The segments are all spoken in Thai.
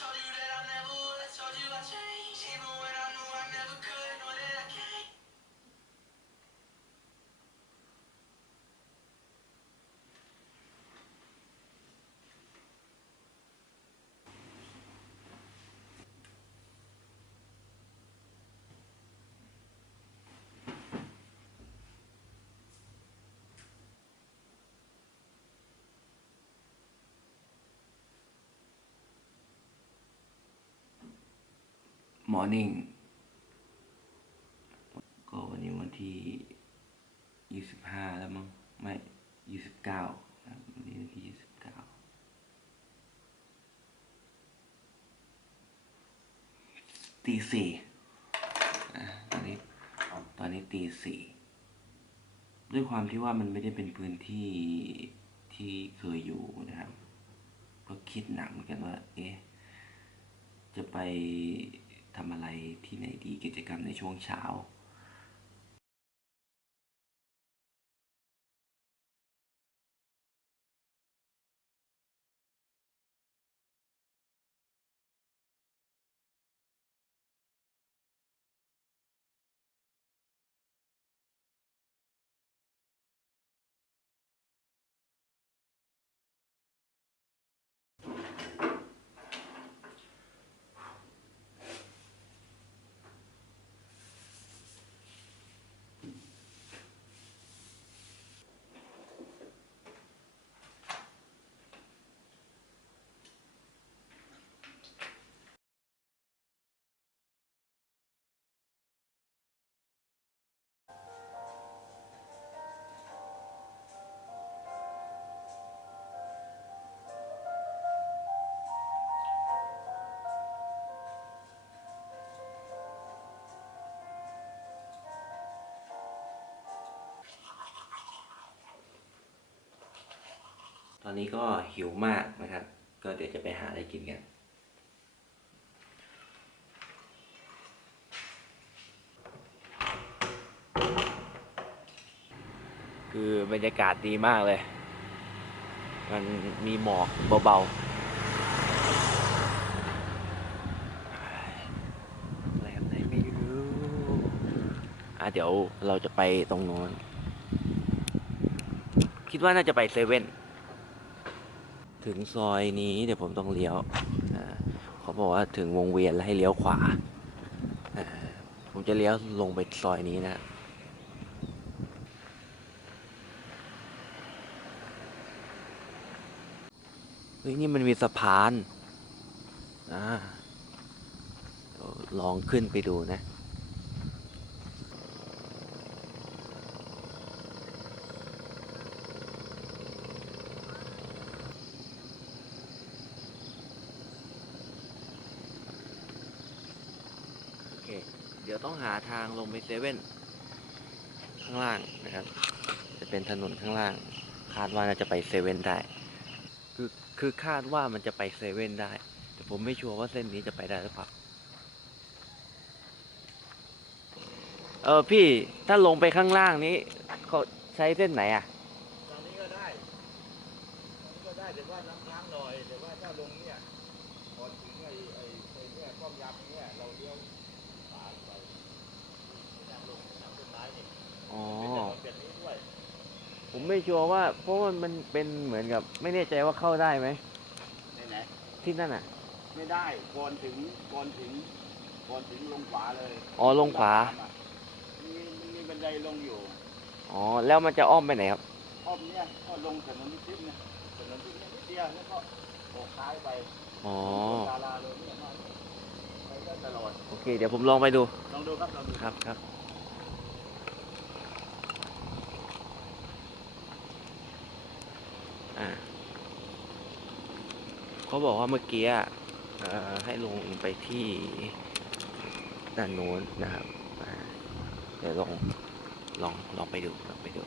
มอร์นิ่ งก็วันนี้วันที่ยี่สิบห้าแล้วมั้งไม่ยี่สิบเก้าวันนี้วันที่ยี่สิบเก้าตีสี่อะตอนนี้ตอนนี้ตีสี่ด้วยความที่ว่ามันไม่ได้เป็นพื้นที่ที่เคยอยู่นะครับ ก็คิดหนักเหมือนกันว่า เอ๊ะ จะไป ทำอะไรที่ไหนดีกิจกรรมในช่วงเช้า ตอนนี้ก็หิวมากนะครับ ก็เดี๋ยวจะไปหาอะไรกินกัน คือบรรยากาศดีมากเลย มันมีหมอกเบาๆอะไรกันไหนไม่รู้อะเดี๋ยวเราจะไปตรงโน้น คิดว่าน่าจะไปเซเว่น ถึงซอยนี้เดี๋ยวผมต้องเลี้ยวเขาบอกว่าถึงวงเวียนแล้วให้เลี้ยวขวา ผมจะเลี้ยวลงไปซอยนี้นะเฮ้ยนี่มันมีสะพาน อ่าลองขึ้นไปดูนะ โอเค เดี๋ยวต้องหาทางลงไปเซเว่นข้างล่างนะครับ จะเป็นถนนข้างล่าง คาดว่าน่าจะไปเซเว่นได้ คือคือคาดว่ามันจะไปเซเว่นได้ แต่ผมไม่ชัวร์ว่าเส้นนี้จะไปได้หรือเปล่าเออพี่ถ้าลงไปข้างล่างนี้เขาใช้เส้นไหนอะ ตอนนี้ก็ได้ตอนนี้ก็ได้แต่ว่าน้ำค้างหน่อยแต่ว่าถ้าลงเนี่ยก่อนถึงไอ้ไอ้ไอ้เนี่ยป้อมยามเนี่ยเราเลี้ยวขวาไปทางลงทางต้นไม้นี่ อ๋อ เป็นถนนแบบนี้ด้วย ผมไม่ชัวร์ว่า เพราะว่ามันเป็นเหมือนกับ ไม่แน่ใจว่าเข้าได้ไหม ไหนที่นั่นอะ ๆไม่ได้ก่อนถึงก่อนถึงก่อนถึงลงขวาเลยอ๋อลงขวา มีมันมีบันไดลงอยู่อ๋อ แล้วมันจะอ้อมไปไหนครับ อ้อมเนี่ยก็ลงถนนนิดๆนะถนนนิดๆนิดเดียวแล้วก็ออกซ้ายไปอ๋อดาราเลยเนี่ยมาไปได้ตลอดโอเค เดี๋ยวผมลองไปดู ลองดูครับลองดู ครับครับ อ่าเขาบอกว่าเมื่อกี้ให้ลงไปที่ด้านโน้นนะครับเดี๋ยวลองลองลองไปดูลองไปดู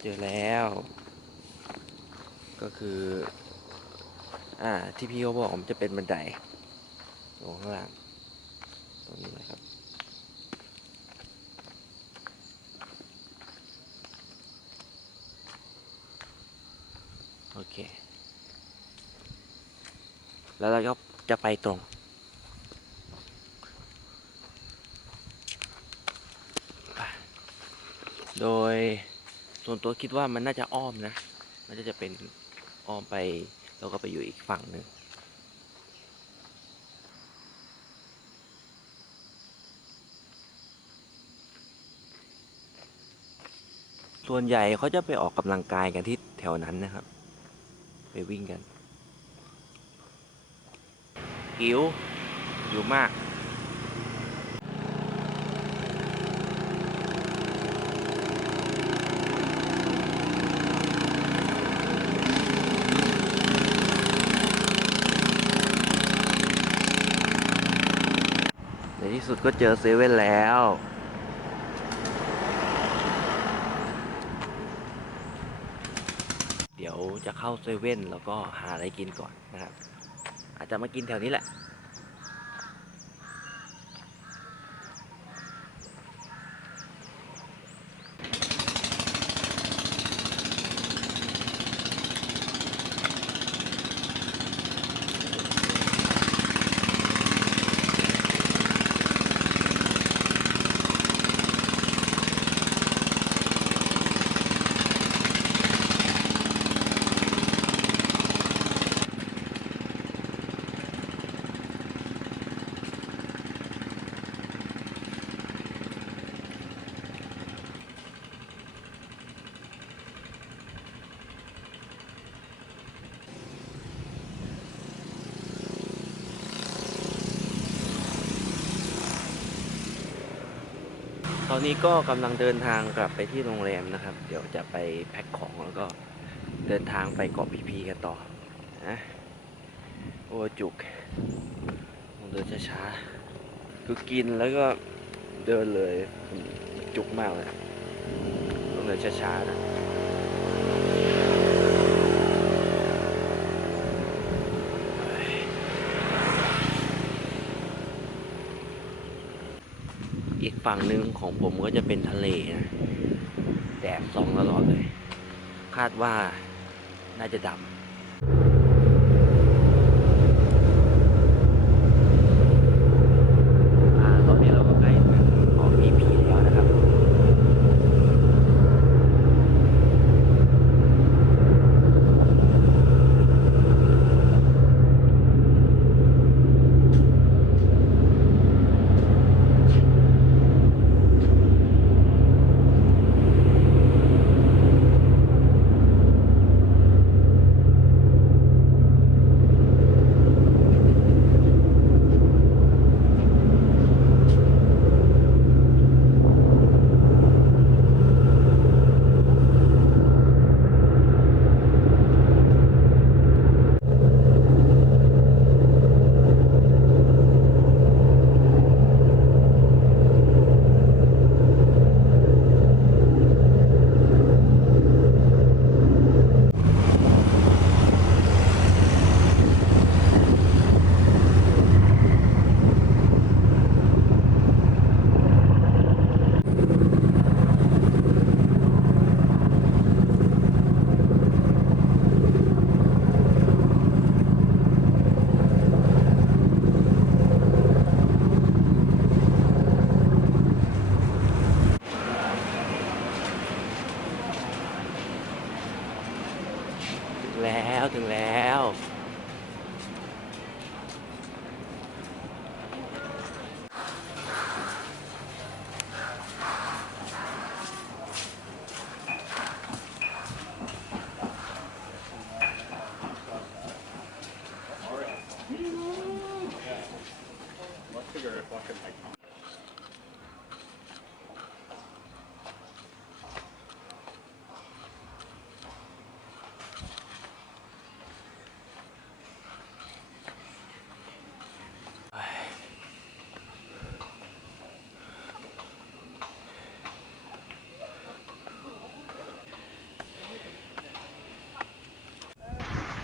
เจอแล้ว ก็คือ อ่าที่พี่เขาบอกมันจะเป็นบันไดลงข้างล่างตรงนี้นะครับ โอเค แล้วเราก็จะไปตรง โดยส่วนตัวคิดว่ามันน่าจะอ้อมนะ มันจะจะเป็นอ้อมไป แล้วก็ไปอยู่อีกฝั่งหนึ่งส่วนใหญ่เขาจะไปออกกำลังกายกันที่แถวนั้นนะครับ ไปวิ่งกันหิวหิวมากในที่สุดก็เจอเซเว่นแล้ว เดี๋ยว จะเข้าเซเว่นแล้วก็หาอะไรกินก่อนนะครับ อาจจะมากินแถวนี้แหละ อนนี้ก็กำลังเดินทางกลับไปที่โรงแรมนะครับ เดี๋ยวจะไปแพ็คของแล้วก็เดินทางไปเกาะพีพีกันต่อนะโอ้จุกเดินช้าๆคือกินแล้วก็เดินเลยจุกมากเลยต้องเดินช้าๆนะ ฝั่งหนึ่งของผมก็จะเป็นทะเลนะแดดส่องตลอดเลย คาดว่าน่าจะดำ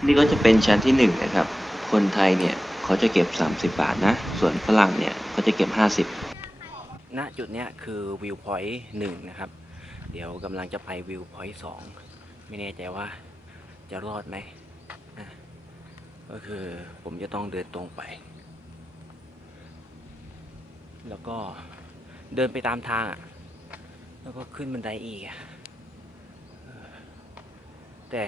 นี่ก็จะเป็นชั้นที่หนึ่งนะครับ คนไทยเนี่ยเขาจะเก็บ 30 บาทนะ ส่วนฝรั่งเนี่ยเขาจะเก็บ 50ณจุดเนี้ยคือวิวพอยต์หนึ่งนะครับ เดี๋ยวกำลังจะไปวิวพอยต์สองไม่แน่ใจว่าจะรอดไหมนะก็คือผมจะต้องเดินตรงไป แล้วก็เดินไปตามทางอะ แล้วก็ขึ้นบันไดอีกอะแต่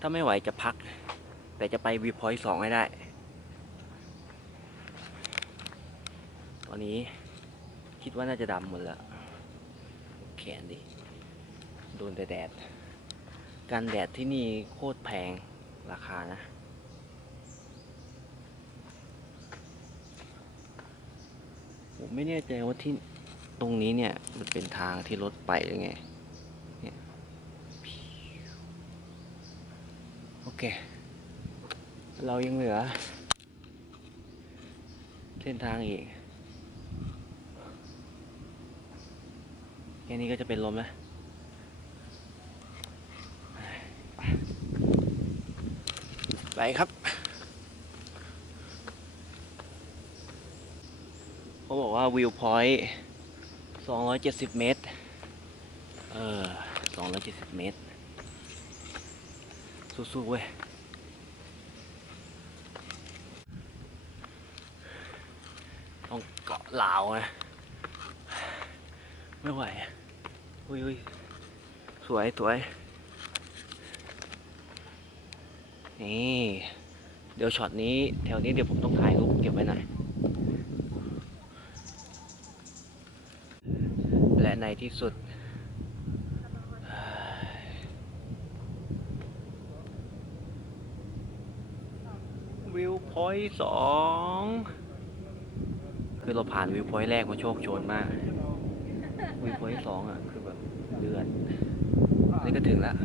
ถ้าไม่ไหวจะพัก แต่จะไปวีพอยต์สองให้ได้ ตอนนี้คิดว่าน่าจะดำหมดแล้ว แขนดิ โดนแต่แดด การแดดที่นี่โคตรแพงราคานะ ผมไม่แน่ใจว่าที่ตรงนี้เนี่ย มันเป็นทางที่รถไปหรือไง เนี่ย โอ เค เรายังเหลือ เส้นทางอีกแค่นี้ก็จะเป็นลมแล้วไปครับเขาบอกว่าวิวพอยต์270 เมตร เออ 270 เมตร สู้ๆเว้ยต้องเกาะเหลาวนะไม่ไหวอะอุ้ยอุ้ยสวยสวยนี่เดี๋ยวช็อตนี้แถวนี้เดี๋ยวผมต้องถ่ายรูปเก็บไว้หน่อยและในที่สุด วิวพ อยต์สองคือเราผ่านวิวพอยต์แรกมาโชคโชนมาก วิวพอยต์สองอะ คือแบบเดือนนี่ก็ถึงล้ว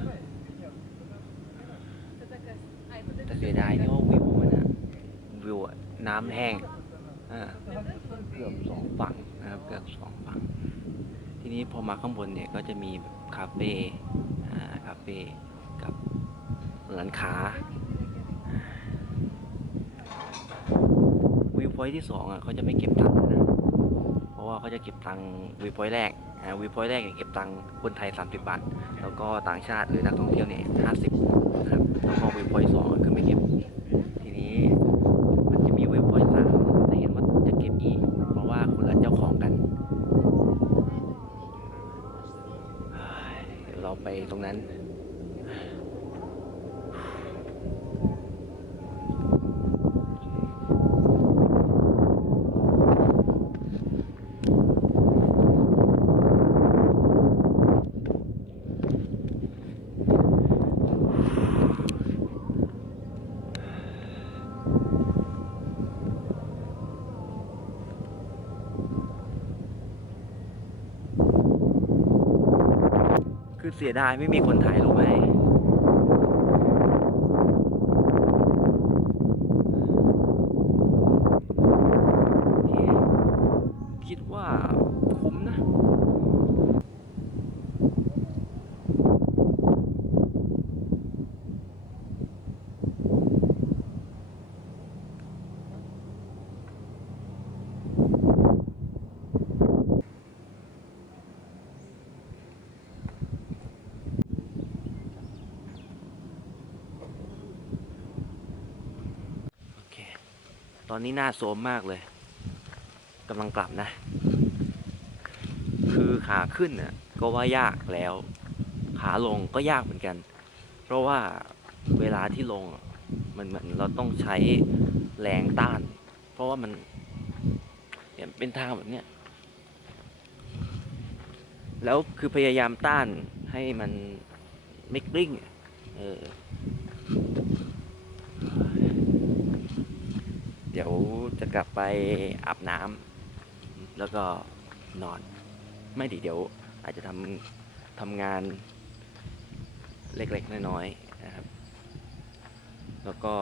แต่เสียดายที่ว่าวิวมันอะวิวอะน้ำแห้งอ่าเกือบสองฝั่งนะครับเกือบสองฝั่ง ทีนี้พอมาข้างบนเนี่ยก็จะมีคาเฟ่อ่าคาเฟ่กับร้านค้า วิวพอยที่สองอะเขาจะไม่เก็บตังค์นะ เพราะว่าเขาจะเก็บตังค์วิวพอยแรกอ่าวิวพอยแรกเนี่ยเก็บตังค์คนไทย 30 บาท แล้วก็ต่างชาติหรือนักท่องเที่ยวเนี่ยห้าสิบนะครับ แล้วก็วิวพอยสองคือไม่เก็บ ทีนี้มันจะมีวิวพอยต์สามแต่เห็นว่าจะเก็บอีก เพราะว่าคนละเจ้าของกันเฮ้ยเดี๋ยวเราไปตรงนั้น คือ เสียดายไม่มีคนถ่ายรูปให้ คิดว่าคุ้มนะ โอเค ต อนนี้หน้าโซมมากเลยกำลังกลับนะ คือขาขึ้นน่ะก็ว่ายากแล้ว ขาลงก็ยากเหมือนกัน เพราะว่าเวลาที่ลงมันเหมือนเราต้องใช้แรงต้าน เพราะว่ามันเนี่ยเป็นทางแบบเนี้ยแล้วคือพยายามต้านให้มันไม่กลิ้ง เออ เดี๋ยวจะกลับไปอาบน้ำแล้วก็นอน ไม่ดีเดี๋ยว อาจจะทำทำงานเล็กๆน้อยๆนะครับ แล้วก็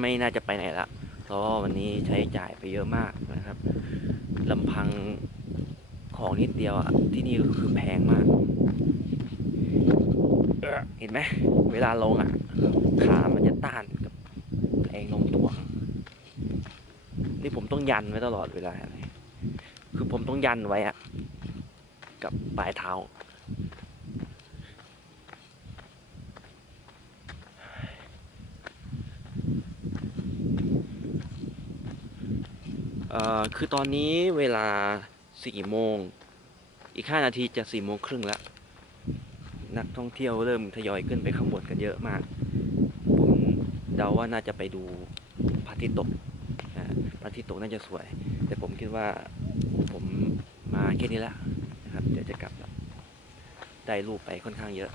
ไม่น่าจะไปไหนละเพราะวันนี้ใช้จ่ายไปเยอะมากนะครับลำพังของนิดเดียวอะที่นี่คือแพงมาก เห็นไหมเวลาลงอะขามันจะต้านกับแรงโน้มถ่วง นี่ผมต้องยันไว้ตลอดเวลา คือผมต้องยันไว้อะกับปลายเท้า เอ่อ คือตอนนี้เวลาสี่โมง อีกห้านาทีจะสี่โมงครึ่งแล้ว นักท่องเที่ยวเริ่มทยอยขึ้นไปข้างบนกันเยอะมาก ผมเดาว่าน่าจะไปดูพระอาทิตย์ตก อ่าพระอาทิตย์ตกน่าจะสวย แต่ผมคิดว่าผมมาแค่นี้แล้วนะครับ เดี๋ยวจะกลับแล้วได้รูปไปค่อนข้างเยอะ